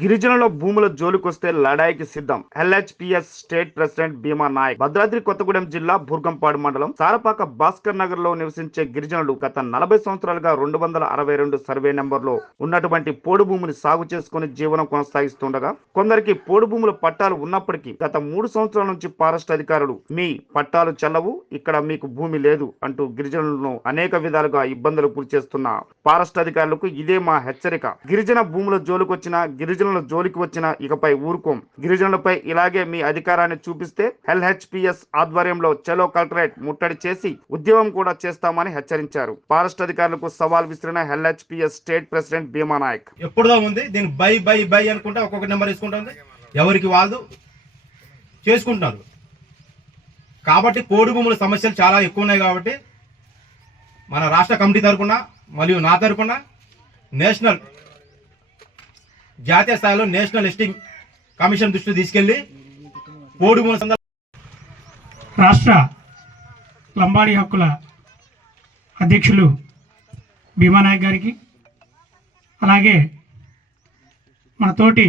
గిరిజనుల భూముల జోలికొస్తే లడాయికి సిద్ధం. ఎల్హెచ్పిఎస్ స్టేట్ ప్రెసిడెంట్ భీమా నాయక్. భద్రాద్రి కొత్తగూడెం జిల్లా బూర్గంపాడు మండలం సారపాక భాస్కర్ నగర్ లో నివసించే గిరిజనులు గత 40 సంవత్సరాలుగా 262 సర్వే నెంబర్లో ఉన్నటువంటి పోడు భూమిని సాగు చేసుకుని జీవనం కొనసాగిస్తుండగా కొందరికి పోడు భూముల పట్టాలు ఉన్నప్పటికీ గత 3 సంవత్సరాల నుంచి ఫారెస్ట్ అధికారులు మీ పట్టాలు చెల్లవు, ఇక్కడ మీకు భూమి లేదు అంటూ గిరిజనులను అనేక విధాలుగా ఇబ్బందులు గురిచేస్తున్న ఫారెస్ట్ అధికారులకు ఇదే మా హెచ్చరిక. గిరిజన భూముల జోలికొచ్చిన గిరిజనుల జోలికి వచ్చిన ఇకపై ఊరుకోం. గిరిజనులపై ఇలాగే మీ అధికారాన్ని చూపిస్తే ఎల్హెచ్పిఎస్ ఆధ్వర్యంలో చలో కలెక్టరేట్ ముట్టడి చేసి ఉద్యమం కూడా చేస్తామని హెచ్చరించారు. ఫారెస్ట్ అధికారులకు సవాల్ విసిరిన ఎల్హెచ్పిఎస్ స్టేట్ ప్రెసిడెంట్ భీమా నాయక్. ఎప్పుడుదో ఉంది దీని బై బై బై అనుకుంటా ఒక్కొక్క నెంబర్ తీసుకుంటుంది, ఎవరికి వాళ్ళు చేసుకుంటున్నారు. కాబట్టి పోడు భూముల సమస్యలు చాలా ఎక్కువ ఉన్నాయి. కాబట్టి మన రాష్ట్ర కమిటీ తరఫున మరియు నా తరఫున నేషనల్ జాతీయ స్థాయిలో నేషనల్ లిస్టింగ్ కమిషన్ దృష్టి తీసుకెళ్లి పోడు భూముల రాష్ట్ర లంబాడి హక్కుల అధ్యక్షులు భీమా నాయక్ గారికి, అలాగే మన తోటి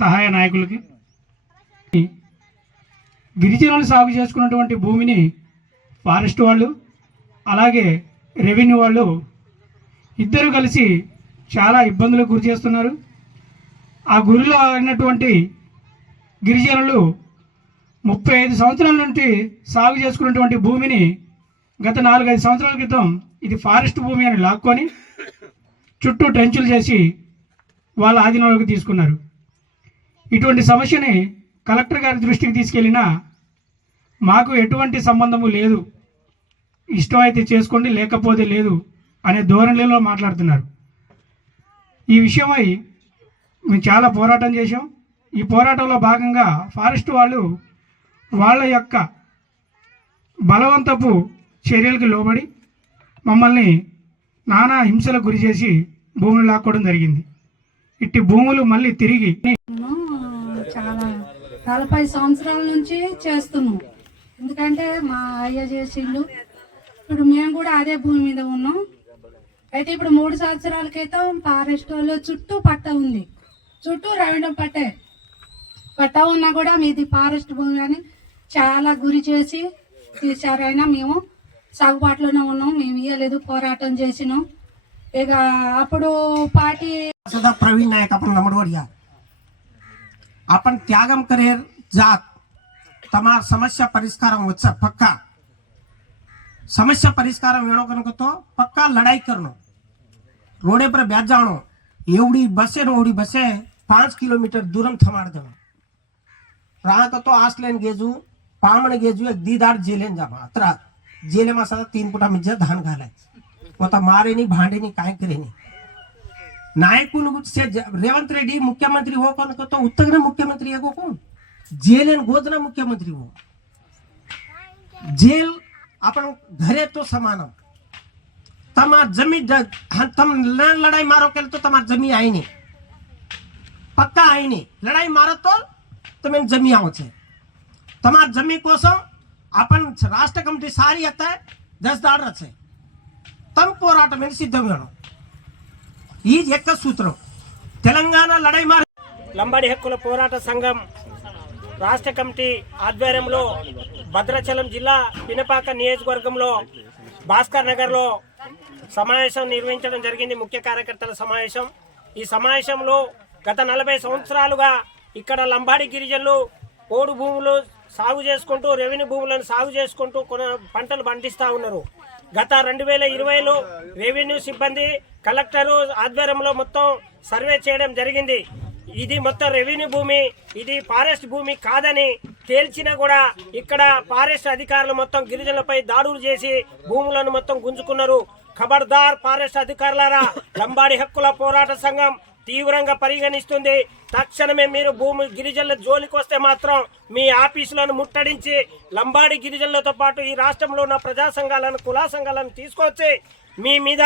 సహాయ నాయకులకి, గిరిజనులు సాగు చేసుకున్నటువంటి భూమిని ఫారెస్ట్ వాళ్ళు అలాగే రెవెన్యూ వాళ్ళు ఇద్దరు కలిసి చాలా ఇబ్బందులకు గురి చేస్తున్నారు. ఆ గురిలో అయినటువంటి గిరిజనులు 35 సంవత్సరాల నుండి సాగు చేసుకున్నటువంటి భూమిని గత 4-5 సంవత్సరాల క్రితం ఇది ఫారెస్ట్ భూమి అని లాక్కొని చుట్టూ ట్రెంచులు చేసి వాళ్ళ ఆధీనంలోకి తీసుకున్నారు. ఇటువంటి సమస్యని కలెక్టర్ గారి దృష్టికి తీసుకెళ్ళినా మాకు ఎటువంటి సంబంధము లేదు, ఇష్టమైతే చేసుకోండి లేకపోతే లేదు అనే ధోరణిలో మాట్లాడుతున్నారు. ఈ విషయమై మేము చాలా పోరాటం చేశాం. ఈ పోరాటంలో భాగంగా ఫారెస్ట్ వాళ్ళు వాళ్ళ యొక్క బలవంతపు చర్యలకు లోబడి మమ్మల్ని నానా హింసలకు గురి చేసి భూములు లాక్కోవడం జరిగింది. ఇట్టి భూములు మళ్ళీ తిరిగి చాలా 40 సంవత్సరాల నుంచి చేస్తున్నాం. ఎందుకంటే మా అయ్య చేసిండు, ఇప్పుడు మేము కూడా అదే భూమి మీద ఉన్నాం. అయితే ఇప్పుడు 3 సంవత్సరాల క్రితం ఫారెస్ట్ వాళ్ళు చుట్టూ పట్ట ఉంది, చుట్టూ రెవెన్యూ పట్ట ఉన్నా కూడా మీది ఫారెస్ట్ భూమి అని చాలా గురి చేసి తీసారైనా మేము సాగుబాటులోనే ఉన్నాం. మేము ఇవ్వలేదు, పోరాటం చేసినాం. ఇక అప్పుడు पार्टी प्रवीण नायक अपन नंबरवरिया अपन त्यागम करे जात तमार समस्या परिष्कार पक्का समस्या परिष्कार तो पक्का लड़ाई करनो, रोडे पर बैठ जानो, एवढी बसे 5 किलोमीटर दूरम थमाड देणं. राहत तो आसलेन गेजू पामण गेजू एक दीदार जेलेन जामा अत्रा जेले मा सदा 3 फुटा मिज धान घालाय होता मारे नहीं भांडे नहीं काय करे नहीं. नायकुल से रेवंत रेड्डी मुख्यमंत्री हो कौन को तो उत्तर मुख्यमंत्री है कौन जेलेन गोजना मुख्यमंत्री हो जेल अपन घरे तो समान तमार जमीन तम लड़ाई मारो के तो तमार जमी आई नहीं, पक्का आई नहीं. लड़ाई मारो तो तमें जमी आओ छे. तमार जमी कोसम अपन राष्ट्र कमिटी सारी आता है 10 दाड़ छे तम पोराट में सिद्ध वेणो ఈ యొక్క సూత్రం తెలంగాణ లడై మార్ లంబాడి హక్కుల పోరాట సంఘం రాష్ట్ర కమిటీ ఆధ్వర్యంలో భద్రాచలం జిల్లా పినపాక నియోజకవర్గంలో భాస్కర్ నగర్లో సమావేశం నిర్వహించడం జరిగింది. ముఖ్య కార్యకర్తల సమావేశం. ఈ సమావేశంలో గత 40 సంవత్సరాలుగా ఇక్కడ లంబాడి గిరిజనులు పోడు భూములు సాగు చేసుకుంటూ రెవెన్యూ భూములను సాగు చేసుకుంటూ పంటలు పండిస్తూ ఉన్నారు. గత 2020లో రెవెన్యూ సిబ్బంది కలెక్టరు ఆధ్వర్యంలో మొత్తం సర్వే చేయడం జరిగింది. ఇది మొత్తం రెవెన్యూ భూమి, ఇది ఫారెస్ట్ భూమి కాదని తేల్చినా కూడా ఇక్కడ ఫారెస్ట్ అధికారులు మొత్తం గిరిజనులపై దాడులు చేసి భూములను మొత్తం గుంజుకున్నారు. ఖబర్దార్ ఫారెస్ట్ అధికారులారా, లంబాడి హక్కుల పోరాట సంఘం తీవ్రంగా పరిగణిస్తుంది. తక్షణమే మీరు భూమి గిరిజనుల జోలికి వస్తే మాత్రం మీ ఆఫీసులను ముట్టడించి లంబాడి గిరిజనులతో పాటు ఈ రాష్ట్రంలో ఉన్న ప్రజా సంఘాలను కులా సంఘాలను తీసుకొచ్చి మీ మీద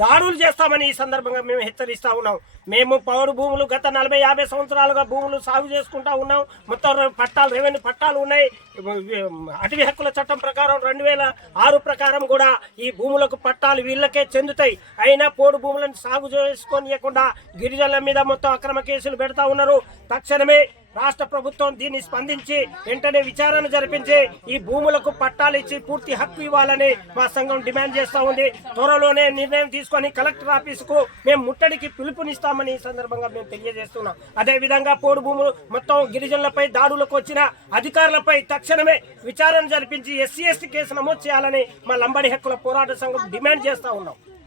దాడులు చేస్తామని ఈ సందర్భంగా మేము హెచ్చరిస్తా ఉన్నాం. మేము పౌరు భూములు గత 40-50 సంవత్సరాలుగా భూములు సాగు చేసుకుంటా ఉన్నాం. మొత్తం పట్టాలు, రెవెన్యూ పట్టాలు ఉన్నాయి. అటవీ హక్కుల చట్టం ప్రకారం 2006 ప్రకారం కూడా ఈ భూములకు పట్టాలు వీళ్ళకే చెందుతాయి. అయినా పోడు భూములను సాగు చేసుకోనియకుండా గిరిజనుల మీద మొత్తం అక్రమ కేసులు పెడతా ఉన్నారు. తక్షణమే రాష్ట్ర ప్రభుత్వం దీన్ని స్పందించి వెంటనే విచారణ జరిపించి ఈ భూములకు పట్టాలు ఇచ్చి పూర్తి హక్కు ఇవ్వాలని మా సంఘం డిమాండ్ చేస్తా ఉంది. త్వరలోనే నిర్ణయం తీసుకొని కలెక్టర్ ఆఫీసుకు మేము ముట్టడికి పిలుపునిస్తామని ఈ సందర్భంగా మేము తెలియజేస్తున్నాం. అదేవిధంగా పోడు భూములు మొత్తం గిరిజనులపై దాడులకు వచ్చిన అధికారులపై తక్షణమే విచారణ జరిపించి SC/ST కేసు నమోదు చేయాలని మా లంబాడి హక్కుల పోరాట సంఘం డిమాండ్ చేస్తా ఉన్నాం.